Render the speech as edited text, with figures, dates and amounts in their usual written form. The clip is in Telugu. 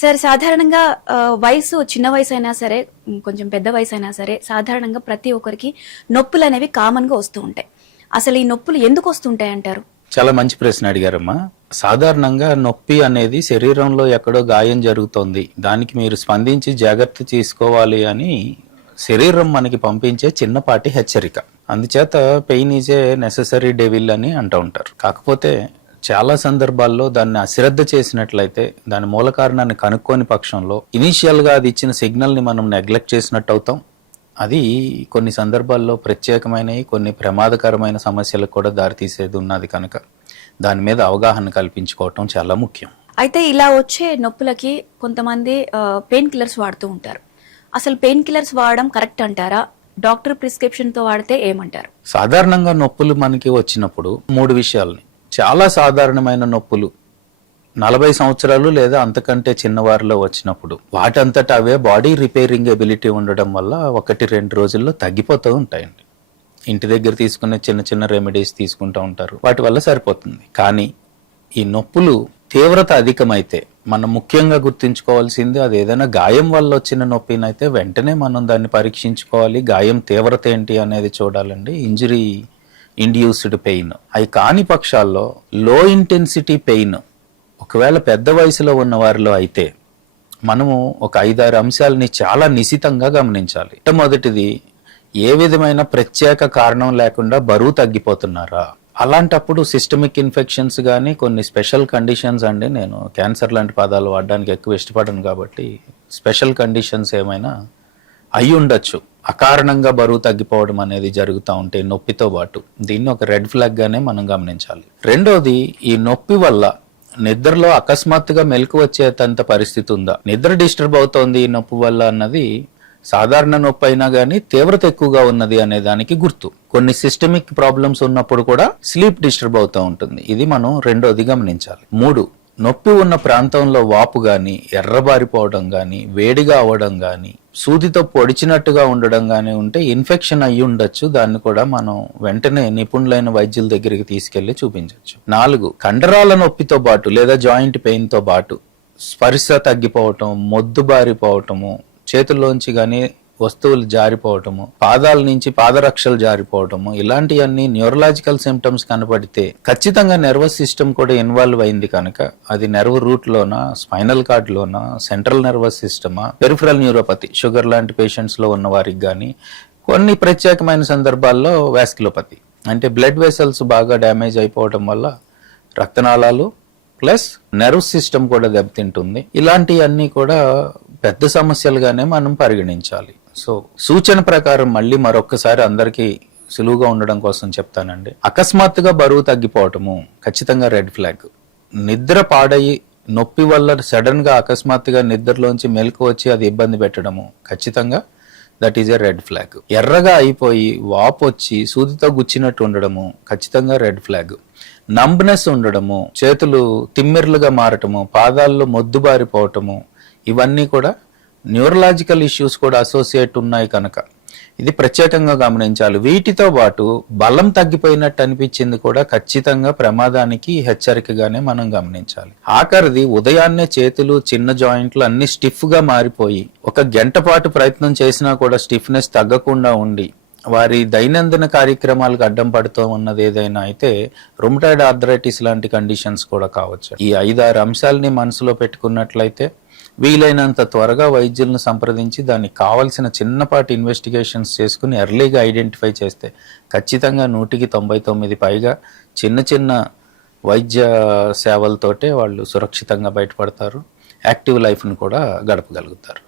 సార్ సాధారణంగా వయసు చిన్న వయసు అయినా సరే కొంచెం పెద్ద వయసు అయినా సరే సాధారణంగా ప్రతి ఒక్కరికి నొప్పులు అనేవి కామన్ గా వస్తూ ఉంటాయి. అసలు ఈ నొప్పులు ఎందుకు వస్తుంటాయి అంటారు? చాలా మంచి ప్రశ్న అడిగారమ్మా. సాధారణంగా నొప్పి అనేది శరీరంలో ఎక్కడో గాయం జరుగుతోంది, దానికి మీరు స్పందించి జాగ్రత్త తీసుకోవాలి అని శరీరం మనకి పంపించే చిన్నపాటి హెచ్చరిక. అందుచేత pain is a necessary devil అని అంటూ ఉంటారు. కాకపోతే చాలా సందర్భాల్లో దాన్ని అశ్రద్ధ చేసినట్లయితే, దాని మూల కారణాన్ని కనుక్కోని పక్షంలో ఇనీషియల్ గా అది ఇచ్చిన సిగ్నల్ ని మనం నెగ్లెక్ట్ చేసినట్టు అవుతాం. అది కొన్ని సందర్భాల్లో ప్రత్యేకమైనవి, కొన్ని ప్రమాదకరమైన సమస్యలకు కూడా దారితీసేది ఉన్నది కనుక దాని మీద అవగాహన కల్పించుకోవటం చాలా ముఖ్యం. అయితే ఇలా వచ్చే నొప్పులకి కొంతమంది పెయిన్ కిల్లర్స్ వాడుతూ ఉంటారు. అసలు పెయిన్ కిల్లర్స్ వాడడం కరెక్ట్ అంటారా? డాక్టర్ ప్రిస్క్రిప్షన్ తో వాడితే ఏమంటారు? సాధారణంగా నొప్పులు మనకి వచ్చినప్పుడు మూడు విషయాలని, చాలా సాధారణమైన నొప్పులు 40 సంవత్సరాలు లేదా అంతకంటే చిన్నవారిలో వచ్చినప్పుడు వాటంతటా అవే బాడీ రిపేరింగ్ ఎబిలిటీ ఉండడం వల్ల 1-2 రోజుల్లో తగ్గిపోతూ ఉంటాయండి. ఇంటి దగ్గర తీసుకునే చిన్న చిన్న రెమెడీస్ తీసుకుంటూ ఉంటారు, వాటి వల్ల సరిపోతుంది. కానీ ఈ నొప్పులు తీవ్రత అధికమైతే మనం ముఖ్యంగా గుర్తుంచుకోవాల్సింది, అది ఏదైనా గాయం వల్ల వచ్చిన నొప్పినైతే వెంటనే మనం దాన్ని పరీక్షించుకోవాలి. గాయం తీవ్రత ఏంటి అనేది చూడాలండి. ఇంజరీ ఇండ్యూస్డ్ పెయిన్ అవి కాని పక్షాల్లో లో ఇంటెన్సిటీ పెయిన్ ఒకవేళ పెద్ద వయసులో ఉన్న వారిలో అయితే మనము ఒక 5-6 అంశాలని చాలా నిశితంగా గమనించాలి. మొదటిది, ఏ విధమైన ప్రత్యేక కారణం లేకుండా బరువు తగ్గిపోతున్నారా? అలాంటప్పుడు సిస్టమిక్ ఇన్ఫెక్షన్స్ కానీ కొన్ని స్పెషల్ కండిషన్స్ అండి, నేను క్యాన్సర్ లాంటి పదాలు వాడడానికి ఎక్కువ ఇష్టపడను కాబట్టి స్పెషల్ కండిషన్స్ ఏమైనా అయి ఉండొచ్చు అకారణంగా బరువు తగ్గిపోవడం అనేది జరుగుతూ ఉంటే నొప్పితో పాటు, దీన్ని ఒక రెడ్ ఫ్లాగ్ గానే మనం గమనించాలి. రెండోది, ఈ నొప్పి వల్ల నిద్రలో అకస్మాత్తుగా మెలకు వచ్చేంత పరిస్థితి ఉందా? నిద్ర డిస్టర్బ్ అవుతోంది ఈ నొప్పి వల్ల అన్నది సాధారణ నొప్పి అయినా గానీ తీవ్రత ఎక్కువగా ఉన్నది అనే దానికి గుర్తు. కొన్ని సిస్టమిక్ ప్రాబ్లమ్స్ ఉన్నప్పుడు కూడా స్లీప్ డిస్టర్బ్ అవుతూ ఉంటుంది, ఇది మనం రెండోది గమనించాలి. 3, నొప్పి ఉన్న ప్రాంతంలో వాపు గాని, ఎర్రబారిపోవడం గాని, వేడిగా అవ్వడం గాని, సూదితో పొడిచినట్టుగా ఉండడం గాని ఉంటే ఇన్ఫెక్షన్ అయ్యి ఉండొచ్చు. దాన్ని కూడా మనం వెంటనే నిపుణులైన వైద్యుల దగ్గరికి తీసుకెళ్లి చూపించవచ్చు. 4, కండరాల నొప్పితో పాటు లేదా జాయింట్ పెయిన్ తో పాటు స్పర్శ తగ్గిపోవటం, మొద్దుబారిపోవటము, చేతుల్లోంచి గాని వస్తువులు జారిపోవటము, పాదాల నుంచి పాదరక్షలు జారిపోవటము, ఇలాంటివన్నీ న్యూరలాజికల్ సిమ్టమ్స్ కనపడితే ఖచ్చితంగా నర్వస్ సిస్టమ్ కూడా ఇన్వాల్వ్ అయింది కనుక అది నెర్వ్ రూట్ లోనా, స్పైనల్ కార్డ్ లోనా, సెంట్రల్ నర్వస్ సిస్టమా, పెరిఫరల్ న్యూరోపతి, షుగర్ లాంటి పేషెంట్స్ లో ఉన్న వారికి కానీ, కొన్ని ప్రత్యేకమైన సందర్భాల్లో వాస్కులోపతి అంటే బ్లడ్ వెసల్స్ బాగా డ్యామేజ్ అయిపోవడం వల్ల రక్తనాళాలు ప్లస్ నెర్వ్ సిస్టమ్ కూడా దెబ్బతింటుంది. ఇలాంటివన్నీ కూడా పెద్ద సమస్యలుగానే మనం పరిగణించాలి. సో సూచన ప్రకారం మళ్ళీ మరొక్కసారి అందరికీ సులువుగా ఉండడం కోసం చెప్తానండి. అకస్మాత్తుగా బరువు తగ్గిపోవటము ఖచ్చితంగా రెడ్ ఫ్లాగ్. నిద్ర పాడయి నొప్పి వల్ల సడన్ గా అకస్మాత్తుగా నిద్రలోంచి మెలకు వచ్చి అది ఇబ్బంది పెట్టడము ఖచ్చితంగా that is a red flag. ఎర్రగా అయిపోయి వాపు వచ్చి సూదితో గుచ్చినట్టు ఉండడము ఖచ్చితంగా రెడ్ ఫ్లాగ్. నంబ్నెస్ ఉండడము, చేతులు తిమ్మిర్లుగా మారటము, పాదాల్లో మొద్దుబారిపోవటము, ఇవన్నీ కూడా న్యూరలాజికల్ ఇష్యూస్ కూడా అసోసియేట్ ఉన్నాయి కనుక ఇది ప్రత్యేకంగా గమనించాలి. వీటితో పాటు బలం తగ్గిపోయినట్టు అనిపించింది కూడా ఖచ్చితంగా ప్రమాదానికి హెచ్చరికగానే మనం గమనించాలి. ఆఖరిది, ఉదయాన్నే చేతులు చిన్న జాయింట్లు అన్ని స్టిఫ్ గా మారిపోయి 1 గంట పాటు ప్రయత్నం చేసినా కూడా స్టిఫ్నెస్ తగ్గకుండా ఉండి వారి దైనందిన కార్యక్రమాలకు అడ్డం పడుతూ ఉన్నది ఏదైనా అయితే రుమటాయిడ్ ఆర్థరైటిస్ లాంటి కండిషన్స్ కూడా కావచ్చు. ఈ 5-6 అంశాలని మనసులో పెట్టుకున్నట్లయితే వీలైనంత త్వరగా వైద్యులను సంప్రదించి దానికి కావాల్సిన చిన్నపాటి ఇన్వెస్టిగేషన్స్ చేసుకుని ఎర్లీగా ఐడెంటిఫై చేస్తే ఖచ్చితంగా 100-99 పైగా చిన్న చిన్న వైద్య సేవలతోటే వాళ్ళు సురక్షితంగా బయటపడతారు, యాక్టివ్ లైఫ్ను కూడా గడపగలుగుతారు.